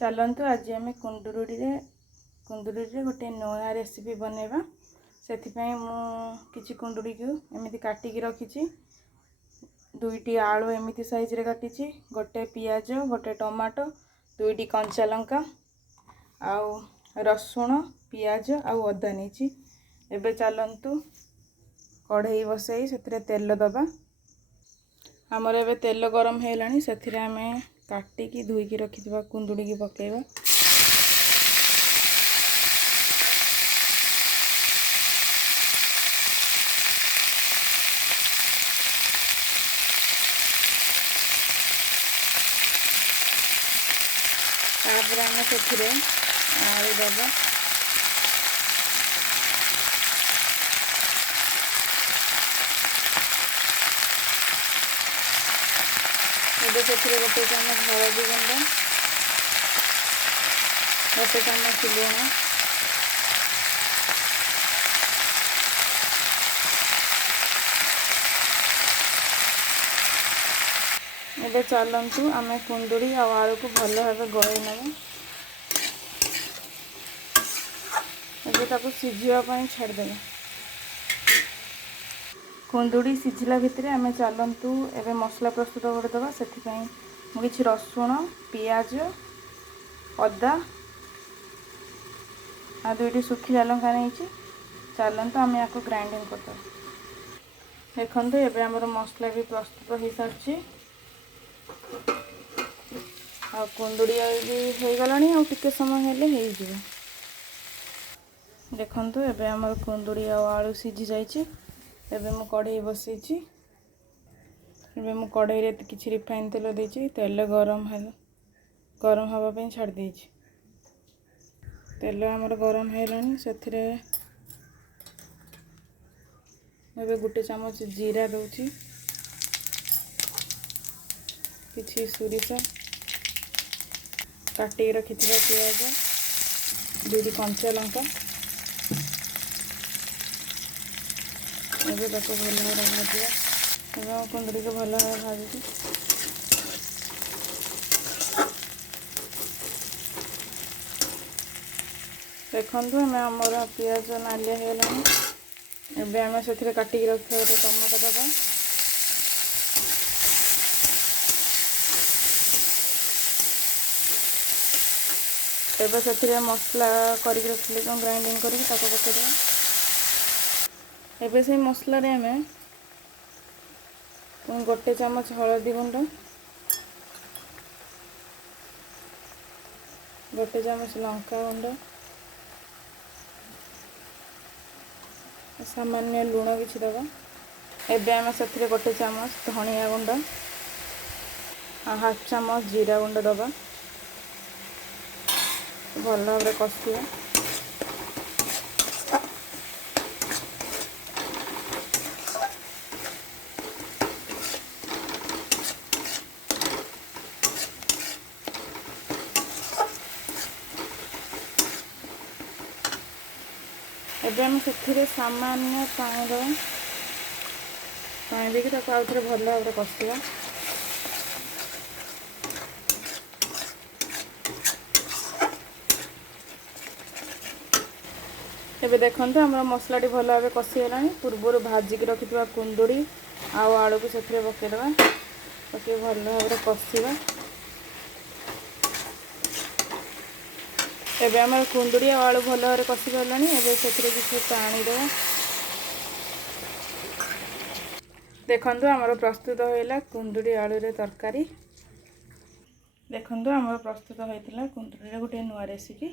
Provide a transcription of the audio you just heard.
चलतु आज आम कुंदुरी गोटे नया रेसिपी बनैबा से किसी कुंदुरी को एमती काटिकी रखी दुईटी आलू एमती साइज रे काटी गोटे पियाज गोटे टमाटो दुईटी कंचा लंका आउ रसुण पियाज आउ अदा नहीं एबे चलतु कढ़ई बसई से तेल दबा आमर एबे तेल गरम है से आम काटिकी धोईकी रखिथिबा कुंदुड़ी की पकेबा। तापर आम से आलू दबा एबे से गोटे चामच हलदी गुंड गोटे चामच लुण एबे चलतु आम कुंदुड़ी आ आलू को भल भाव गलई नवा एबे ताको सिझापी छाड़देगा कुंदुड़ी सिझिला भितर आम चलतु एबे मसला प्रस्तुत करदेवा से किसी रसुण पियाज अदा आ दुईटी सुखिला लंका नहीं चलतु आम या ग्राइंडिंग करदे देखो एबे आमर मसला भी प्रस्तुत हो सारी आ कुंदुड़ी भी हो गलानी आ टिके समय हेले हो देखो एबे आमर कुंदुड़ी आ आलू सिझी जाइए एबे मु कढ़ई बसई एबे मु कढ़ई रे किछि रिफाइन तेल देछि तेल गरम हवा छाड़ देछि तेल हमर गरम हेलानी सेथिरे एबे गुटे चामच जीरा दउछि किछि सोरिष काटी रखिथिबा पियाज दुईटी कंचा लंका एबे ताको भल भाव भाजिया कुंदुड़ी को भल भाव भाजी देखु आम आमर पियाज नालिया होगलानी एबे आम से काटिकी रखा गोटे टमाटो दबा एबे से मसला करके रखिले जो ग्राइंडिंग करके पकईदेवा एबे से मसला रे आम गोटे चामच हलदी गुंड गोटे चामच लंका गुंड सामान्य लुण किछि दबा एबे आम से गोटे चामच धनिया गुंड आ हाफ चामच जीरा गुंड दबा भल भाव कषिया एबे हम से सामान्य पानी देके आउ थे भल भाव कषिया एबे देखंतु हमर मसलाटी भल भाव कषिगलानी पूर्वर भाजिक रखिथिबा कुंदुड़ी आउ आलू को से पकईदेवा पकई भल भाव कषिबा एबे आम कुंदुड़ी आलू भल भाव कषि गलानी एबे से किसी पानी देवा देखंतु आमर प्रस्तुत होइला कुंदुड़ी आलू रे तरकारी देखंतु आमर प्रस्तुत होइतिला कुंदुड़ी रे गोटे नया रेसिपी।